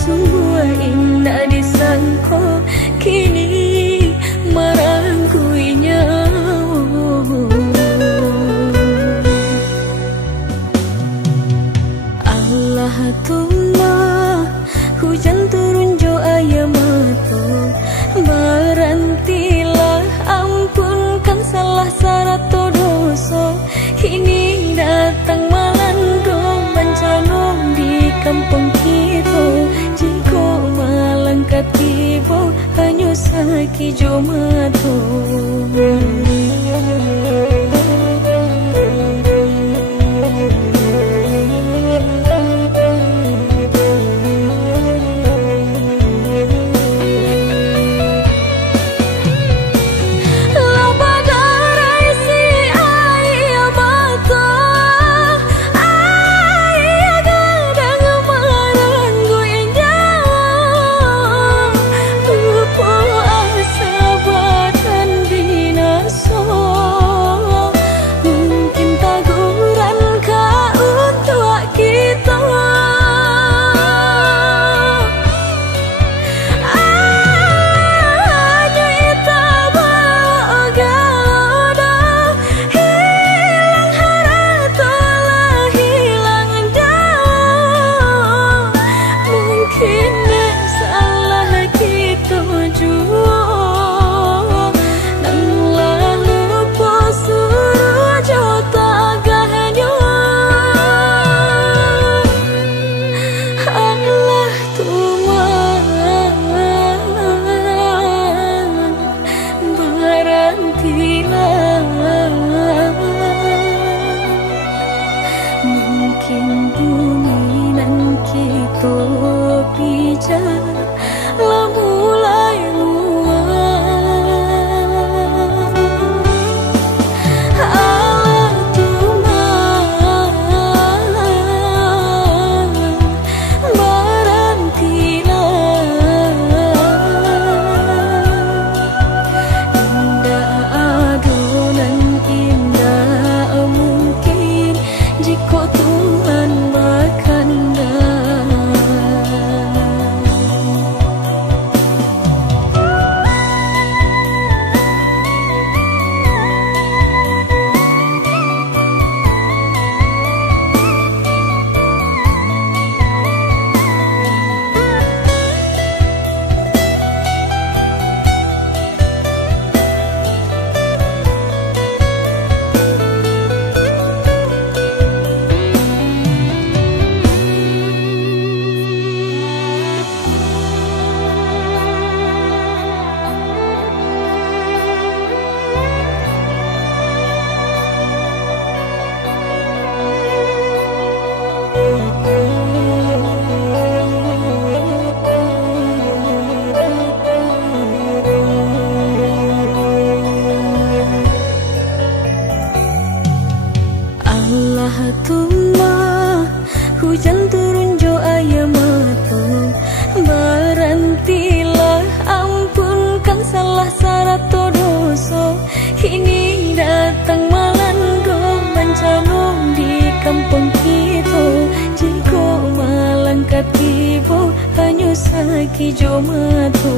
sungguh indah disangko kini merangkuinya. Allah tuma hujan turun jo ayam mato, berantilah ampunkan salah sarato doso. Kini datang melando mencanom di kampung kita, jika malangkat tiba hanya saki jo mato. Mungkin bumi nan kita bicara lah mulai muak. Allah Tuhan berantilah, indah adonan indah mungkin jika Tuhan berkehendak. Allah tuma hujan turun jo ayam mato, berantilah ampunkan salah sarato doso. Kini datang melando mencanom di kampung kita, jika malangkat tiba hanya saki jo mato.